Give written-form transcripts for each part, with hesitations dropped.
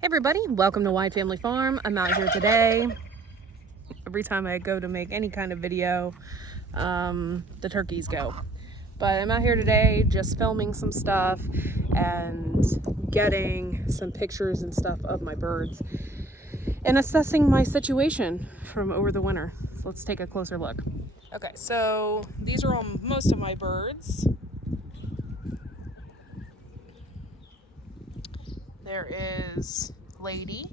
Hey everybody, welcome to Wide Family Farm. I'm out here today. Every time I go to make any kind of video, the turkeys go. But I'm out here today just filming some stuff and getting some pictures and stuff of my birds and assessing my situation from over the winter. So let's take a closer look. Okay, so these are most of my birds. There is Lady.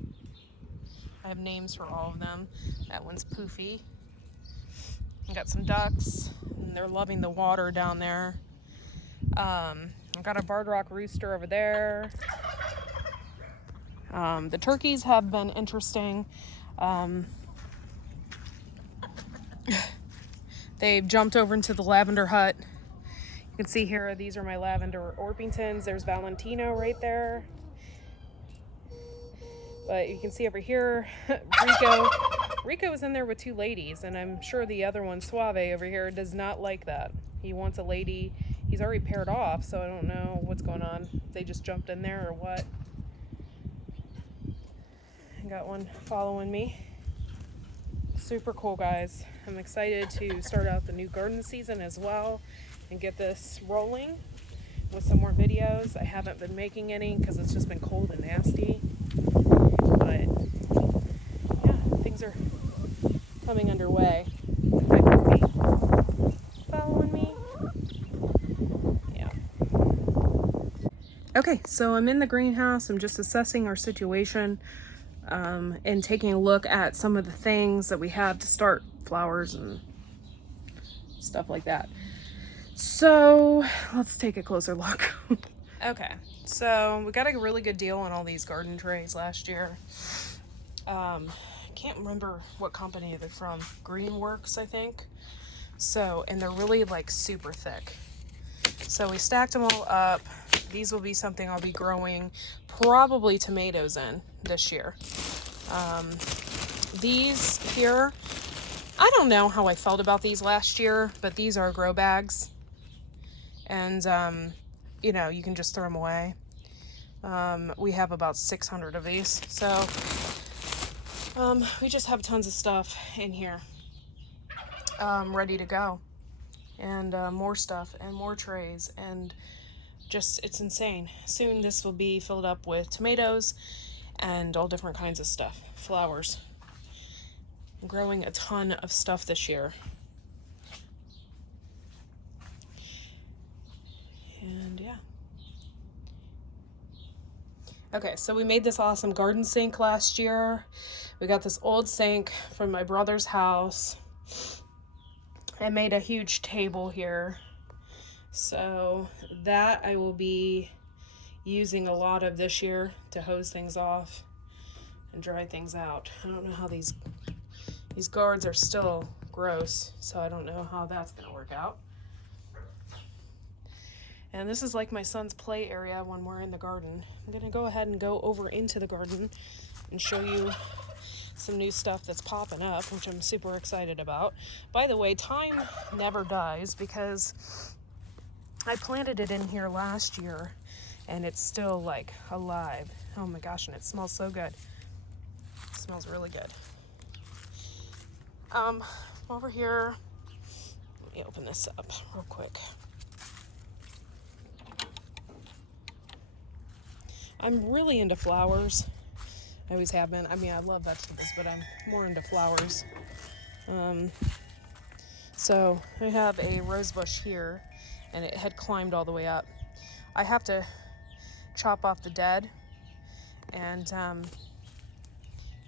I have names for all of them. That one's Poofy. I got some ducks, and they're loving the water down there. I've got a barred rock rooster over there. The turkeys have been interesting. They've jumped over into the lavender hut. You can see here, these are my lavender Orpingtons. There's Valentino right there. But you can see over here, Rico is in there with two ladies, and I'm sure the other one, Suave, over here, does not like that. He wants a lady. He's already paired off, so I don't know what's going on. They just jumped in there or what. I got one following me. Super cool, guys. I'm excited to start out the new garden season as well and get this rolling with some more videos. I haven't been making any because it's just been cold and nasty. But yeah, things are coming underway. Following me. Yeah. Okay, so I'm in the greenhouse. I'm just assessing our situation and taking a look at some of the things that we have to start flowers and stuff like that. So let's take a closer look. Okay, so we got a really good deal on all these garden trays last year. Can't remember what company they're from. Greenworks, I think. So, and they're really like super thick. So we stacked them all up. These will be something I'll be growing probably tomatoes in this year. These here, I don't know how I felt about these last year, but these are grow bags. And, you know, you can just throw them away. We have about 600 of these. So, we just have tons of stuff in here, ready to go. And more stuff and more trays, and just, it's insane. Soon this will be filled up with tomatoes and all different kinds of stuff, flowers. I'm growing a ton of stuff this year. And yeah. Okay, so we made this awesome garden sink last year. We got this old sink from my brother's house. I made a huge table here. So that I will be using a lot of this year to hose things off and dry things out. I don't know how these guards are still gross, so I don't know how that's gonna work out. And this is like my son's play area when we're in the garden. I'm gonna go ahead and go over into the garden and show you some new stuff that's popping up, which I'm super excited about. By the way, thyme never dies because I planted it in here last year and it's still like alive. Oh my gosh, and it smells so good. It smells really good. Over here, let me open this up real quick. I'm really into flowers. I always have been. I mean, I love vegetables, but I'm more into flowers. So I have a rose bush here, and it had climbed all the way up. I have to chop off the dead and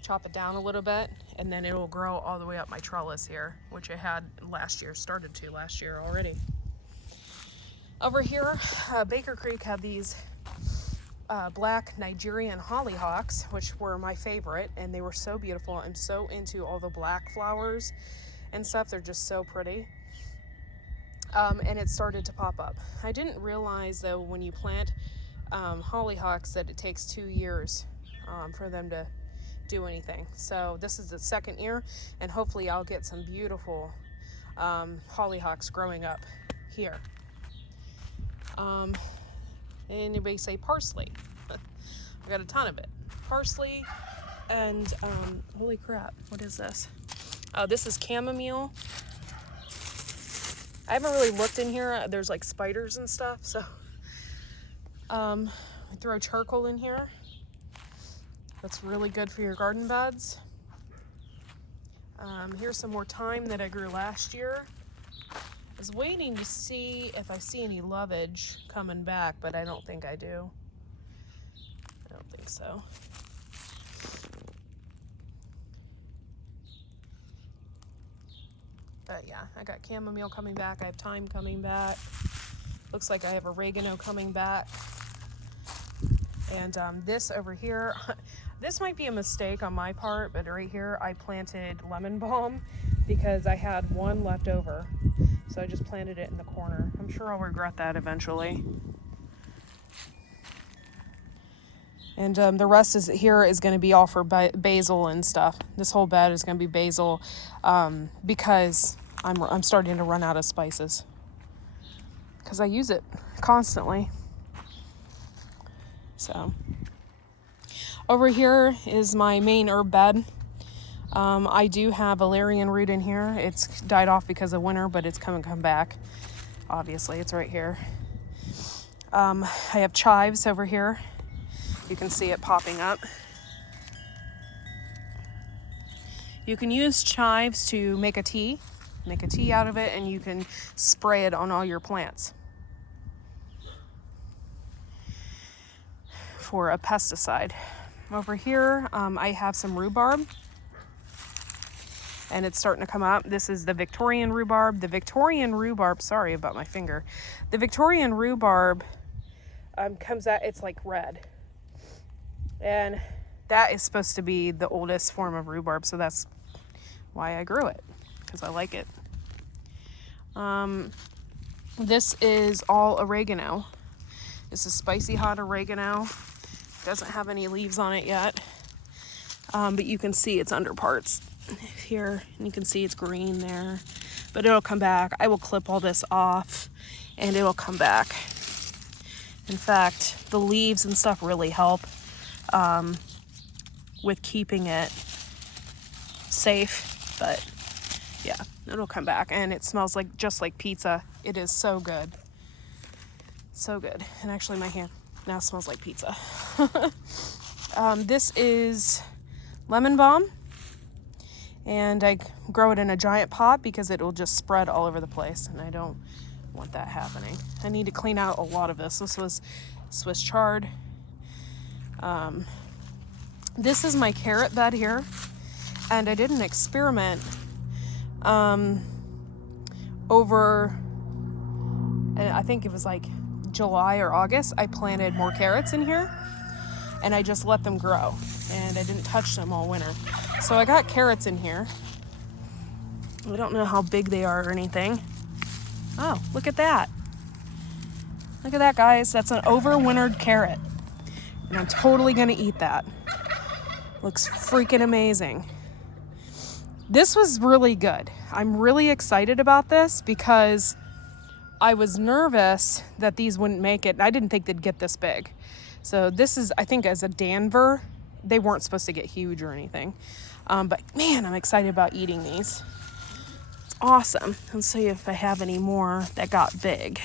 chop it down a little bit, and then it will grow all the way up my trellis here, which I had last year, started to last year already. Over here, Baker Creek had these black Nigerian hollyhocks, which were my favorite, and they were so beautiful. I'm so into all the black flowers and stuff. They're just so pretty. And it started to pop up. I didn't realize, though, when you plant hollyhocks that it takes 2 years for them to do anything. So this is the second year, and hopefully I'll get some beautiful hollyhocks growing up here. Anybody say parsley? I got a ton of it. parsley, and holy crap, what is this? Oh, this is chamomile. I haven't really looked in here. There's like spiders and stuff, so we throw charcoal in here. That's really good for your garden beds. Here's some more thyme that I grew last year. I was waiting to see if I see any lovage coming back, but I don't think I do. I don't think so. But yeah, I got chamomile coming back. I have thyme coming back. Looks like I have oregano coming back. And this over here, this might be a mistake on my part, but right here I planted lemon balm because I had one left over. So I just planted it in the corner. I'm sure I'll regret that eventually. And the rest is going to be all for basil and stuff. This whole bed is going to be basil because I'm starting to run out of spices because I use it constantly. So over here is my main herb bed. I do have valerian root in here. It's died off because of winter, but it's come back. Obviously, it's right here. I have chives over here. You can see it popping up. You can use chives to make a tea out of it, and you can spray it on all your plants for a pesticide. Over here, I have some rhubarb, and it's starting to come up. This is the Victorian rhubarb. The Victorian rhubarb, sorry about my finger. The Victorian rhubarb comes out, it's like red. And that is supposed to be the oldest form of rhubarb, so that's why I grew it, because I like it. This is all oregano. This is spicy hot oregano. Doesn't have any leaves on it yet, but you can see its underparts here, and you can see it's green there, but it'll come back. I will clip all this off, and it'll come back. In fact, the leaves and stuff really help with keeping it safe, but yeah, it'll come back, and it smells like just like pizza. It is so good, so good. And actually my hand now smells like pizza. This is lemon balm, and I grow it in a giant pot because it will just spread all over the place, and I don't want that happening. I need to clean out a lot of this. This was Swiss chard. This is my carrot bed here, and I did an experiment over, I think it was like July or August. I planted more carrots in here, and I just let them grow, and I didn't touch them all winter. So I got carrots in here. I don't know how big they are or anything. Oh, look at that. Look at that, guys. That's an overwintered carrot, and I'm totally gonna eat that. Looks freaking amazing. This was really good. I'm really excited about this because I was nervous that these wouldn't make it. I didn't think they'd get this big. So this is, I think, as a Danver, they weren't supposed to get huge or anything. But man, I'm excited about eating these. It's awesome. Let's see if I have any more that got big.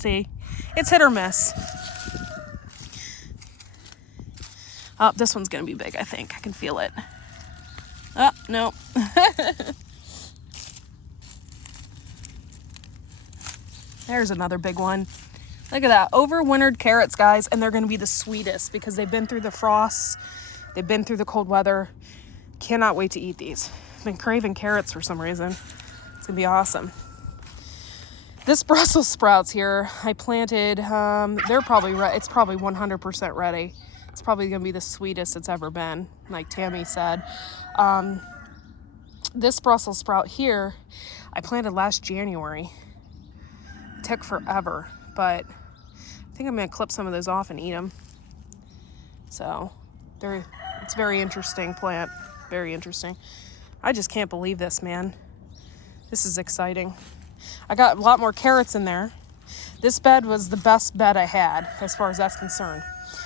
See, it's hit or miss. Oh, this one's gonna be big, I think. I can feel it. Oh, no. There's another big one. Look at that. Overwintered carrots, guys, and they're gonna be the sweetest because they've been through the frosts, they've been through the cold weather. Cannot wait to eat these. I've been craving carrots for some reason. It's gonna be awesome. This Brussels sprouts here, I planted, they're probably, it's probably 100% ready. It's probably gonna be the sweetest it's ever been, like Tammy said. This Brussels sprout here, I planted last January. It took forever, but I think I'm gonna clip some of those off and eat them. So, it's very interesting plant, very interesting. I just can't believe this, man. This is exciting. I got a lot more carrots in there. This bed was the best bed I had as far as that's concerned.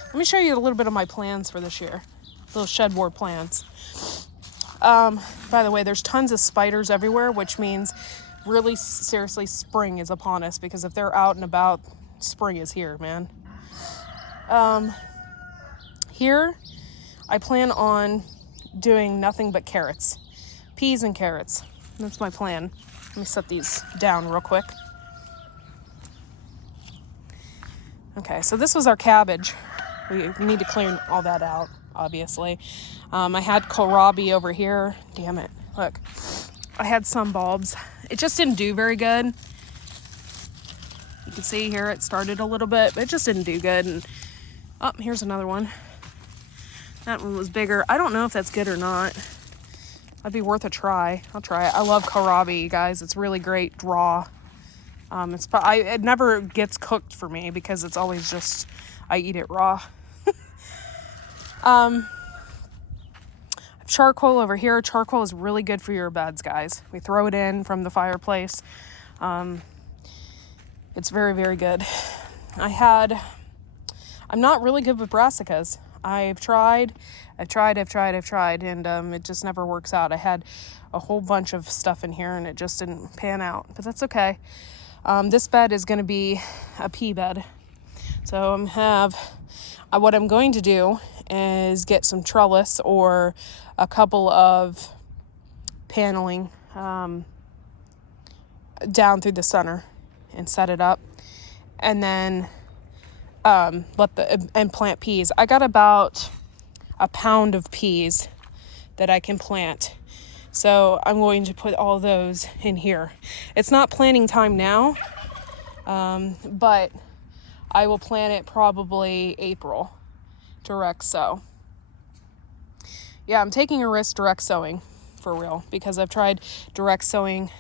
Let me show you a little bit of my plans for this year. Little shedboard plans. By the way, there's tons of spiders everywhere, which means really seriously spring is upon us, because if they're out and about, spring is here, man. Here, I plan on doing nothing but carrots. Peas and carrots. That's my plan. Let me set these down real quick. Okay, so this was our cabbage. We need to clean all that out, obviously. I had kohlrabi over here. Damn it. Look, I had some bulbs. It just didn't do very good. You can see here it started a little bit, but it just didn't do good. And oh, here's another one. That one was bigger. I don't know if that's good or not. That'd be worth a try. I'll try it. I love kohlrabi, you guys. It's really great raw. It never gets cooked for me because it's always just, I eat it raw. Charcoal over here. Charcoal is really good for your beds, guys. We throw it in from the fireplace. It's very, very good. I'm not really good with brassicas. I've tried, and it just never works out. I had a whole bunch of stuff in here and it just didn't pan out, but that's okay. This bed is going to be a pea bed. So what I'm going to do is get some trellis or a couple of paneling down through the center and set it up, and then and plant peas. I got about a pound of peas that I can plant. So I'm going to put all those in here. It's not planting time now, but I will plant it probably April, direct sow. Yeah, I'm taking a risk direct sowing for real, because I've tried direct sowing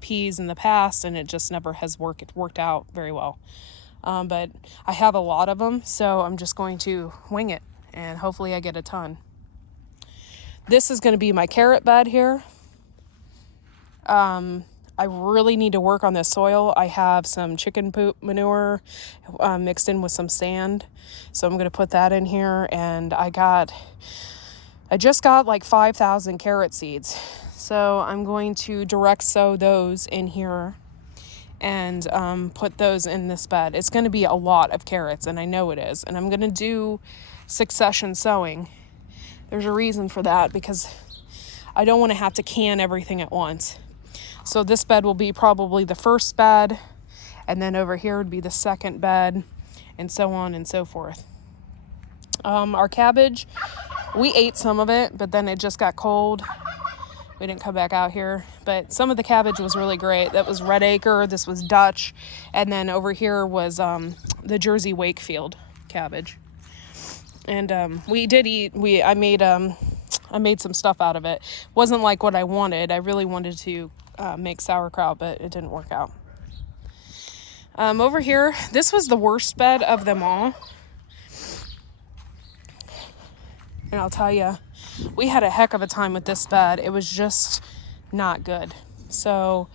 peas in the past and it just never has worked out very well. But I have a lot of them, so I'm just going to wing it and hopefully I get a ton. This is going to be my carrot bed here. I really need to work on this soil. I have some chicken poop manure mixed in with some sand, so I'm going to put that in here. And I just got like 5,000 carrot seeds, so I'm going to direct sow those in here and put those in this bed. It's going to be a lot of carrots, and I know it is, and I'm going to do succession sowing. There's a reason for that, because I don't want to have to can everything at once. So this bed will be probably the first bed, and then over here would be the second bed, and so on and so forth. Our cabbage, we ate some of it, but then it just got cold. We didn't come back out here, but some of the cabbage was really great. That was Red Acre, this was Dutch, and then over here was the Jersey Wakefield cabbage. And we did eat. I made some stuff out of it. Wasn't like what I wanted. I really wanted to make sauerkraut, but it didn't work out. Over here, this was the worst bed of them all. And I'll tell you, we had a heck of a time with this bed. It was just not good. So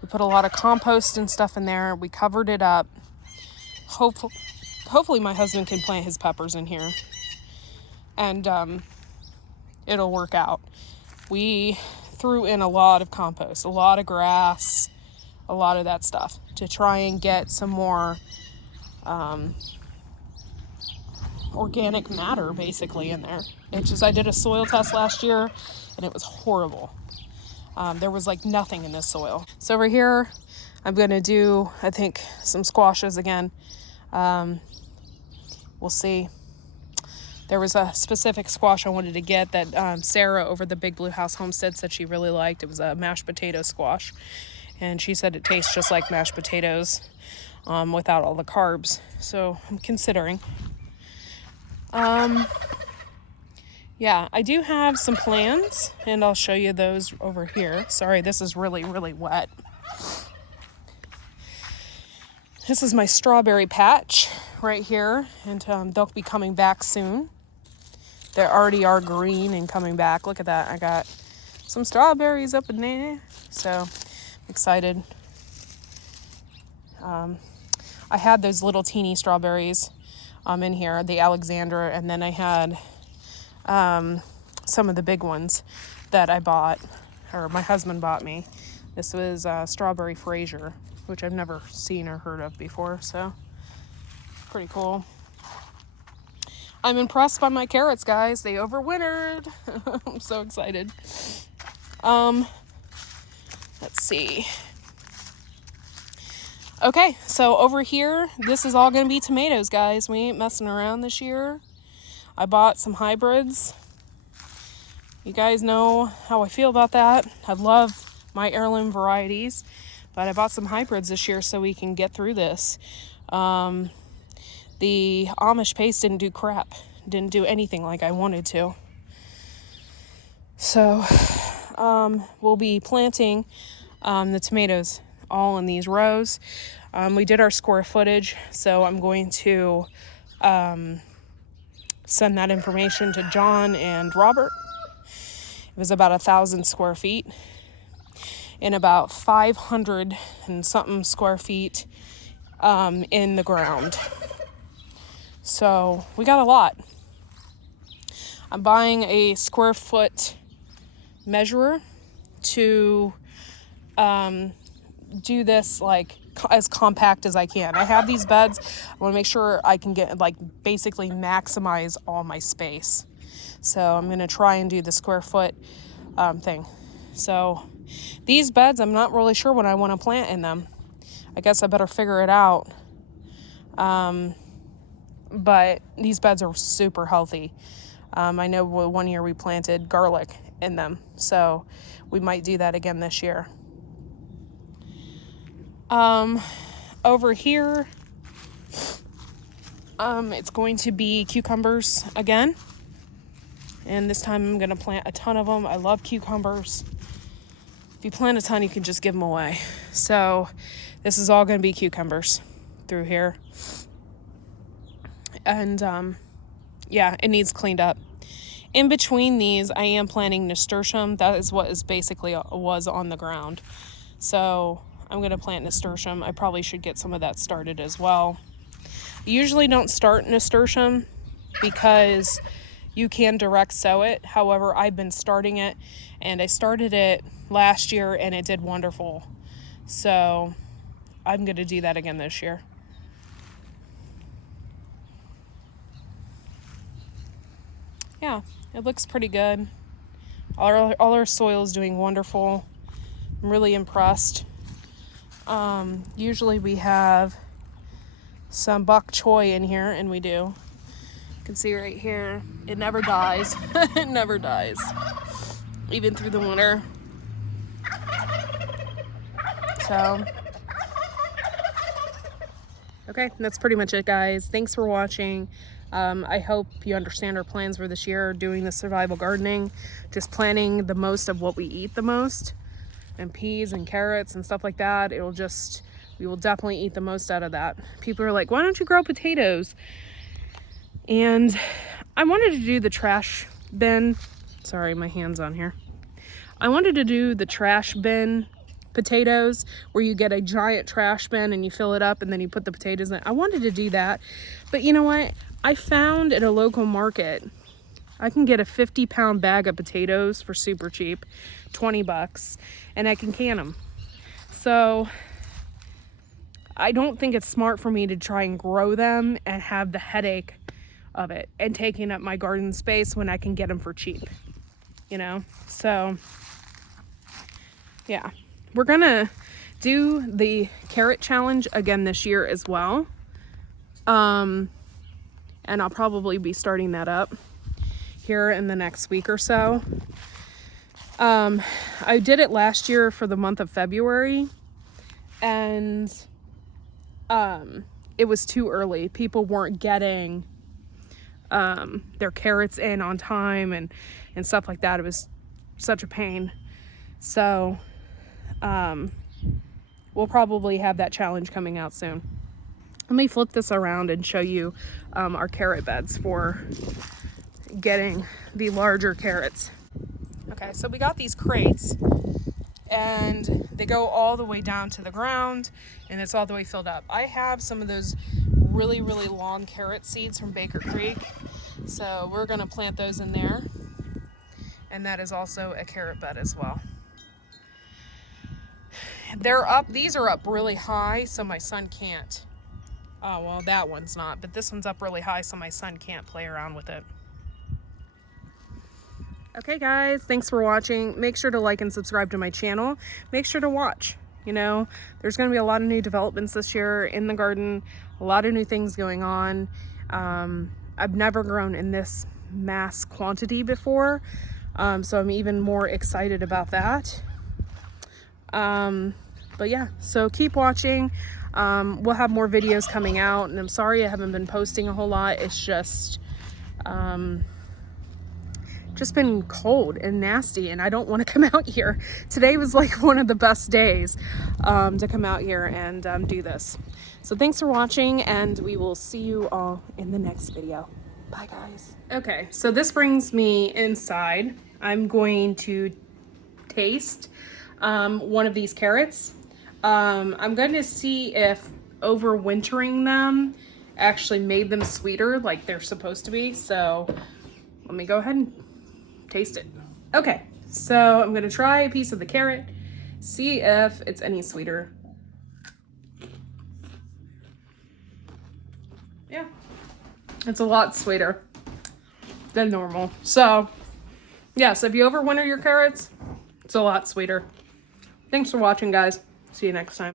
we put a lot of compost and stuff in there. We covered it up. Hopefully my husband can plant his peppers in here. And it'll work out. We threw in a lot of compost, a lot of grass, a lot of that stuff to try and get some more organic matter basically in there. It's just, I did a soil test last year and it was horrible. There was like nothing in this soil. So over here, I'm going to do, I think, some squashes again. We'll see. There was a specific squash I wanted to get that Sarah over the Big Blue House Homestead said she really liked. It was a mashed potato squash. And she said it tastes just like mashed potatoes without all the carbs. So I'm considering. Yeah, I do have some plans, and I'll show you those over here. Sorry, this is really, really wet. This is my strawberry patch right here, and they'll be coming back soon. They already are green and coming back. Look at that. I got some strawberries up in there, so I'm excited. I had those little teeny strawberries in here, the Alexandra, and then I had some of the big ones that I bought, or my husband bought me. This was Strawberry Fraser, which I've never seen or heard of before, so pretty cool. I'm impressed by my carrots, guys. They overwintered. I'm so excited. Let's see. Okay, so over here, this is all going to be tomatoes, guys. We ain't messing around this year. I bought some hybrids. You guys know how I feel about that. I love my heirloom varieties, but I bought some hybrids this year so we can get through this. The Amish paste didn't do crap. Didn't do anything like I wanted to. So, we'll be planting the tomatoes all in these rows. We did our square footage, so I'm going to send that information to John and Robert. It was about 1,000 square feet and about 500 and something square feet in the ground. So we got a lot. I'm buying a square foot measurer to do this like as compact as I can. I have these beds. I want to make sure I can get like basically maximize all my space. So I'm going to try and do the square foot thing. So these beds, I'm not really sure what I want to plant in them. I guess I better figure it out. But these beds are super healthy. I know one year we planted garlic in them, so we might do that again this year. Over here, it's going to be cucumbers again. And this time I'm going to plant a ton of them. I love cucumbers. If you plant a ton, you can just give them away. So this is all going to be cucumbers through here. And, yeah, it needs cleaned up. In between these, I am planting nasturtium. That is what is basically was on the ground. So I'm going to plant nasturtium. I probably should get some of that started as well. I usually don't start nasturtium because you can direct sow it. However, I've been starting it, and I started it last year and it did wonderful. So I'm going to do that again this year. Yeah, it looks pretty good. All our soil is doing wonderful. I'm really impressed. Usually we have some bok choy in here, and we do. You can see right here, it never dies. It never dies, even through the winter. So, okay, that's pretty much it, guys. Thanks for watching. I hope you understand our plans for this year, doing the survival gardening, just planting the most of what we eat the most, and peas and carrots and stuff like that. We will definitely eat the most out of that. People are like, why don't you grow potatoes? And I wanted to do the trash bin. Sorry, my hand's on here. I wanted to do the trash bin potatoes, where you get a giant trash bin and you fill it up and then you put the potatoes in. I wanted to do that, but you know what? I found at a local market, I can get a 50-pound bag of potatoes for super cheap, $20, and I can can them. So I don't think it's smart for me to try and grow them and have the headache of it and taking up my garden space when I can get them for cheap, you know? So yeah, we're gonna do the carrot challenge again this year as well. And I'll probably be starting that up here in the next week or so. I did it last year for the month of February, and it was too early. People weren't getting their carrots in on time and stuff like that. It was such a pain. So we'll probably have that challenge coming out soon. Let me flip this around and show you our carrot beds for getting the larger carrots. Okay, so we got these crates, and they go all the way down to the ground, and it's all the way filled up. I have some of those really, really long carrot seeds from Baker Creek, so we're gonna plant those in there. And that is also a carrot bed as well. They're up, these are up really high, so my son can't. Oh, well, that one's not, but this one's up really high, so my son can't play around with it. Okay, guys, thanks for watching. Make sure to like and subscribe to my channel. Make sure to watch. You know, there's going to be a lot of new developments this year in the garden, a lot of new things going on. I've never grown in this mass quantity before, so I'm even more excited about that. But yeah, so keep watching. We'll have more videos coming out, and I'm sorry I haven't been posting a whole lot. It's just been cold and nasty, and I don't want to come out here. Today was like one of the best days to come out here and do this. So thanks for watching, and we will see you all in the next video. Bye, guys. Okay, so this brings me inside. I'm going to taste one of these carrots. I'm going to see if overwintering them actually made them sweeter like they're supposed to be. So let me go ahead and taste it. Okay, so I'm gonna try a piece of the carrot, see if it's any sweeter. Yeah, it's a lot sweeter than normal. So yes, if you overwinter your carrots, it's a lot sweeter. Thanks for watching, guys. See you next time.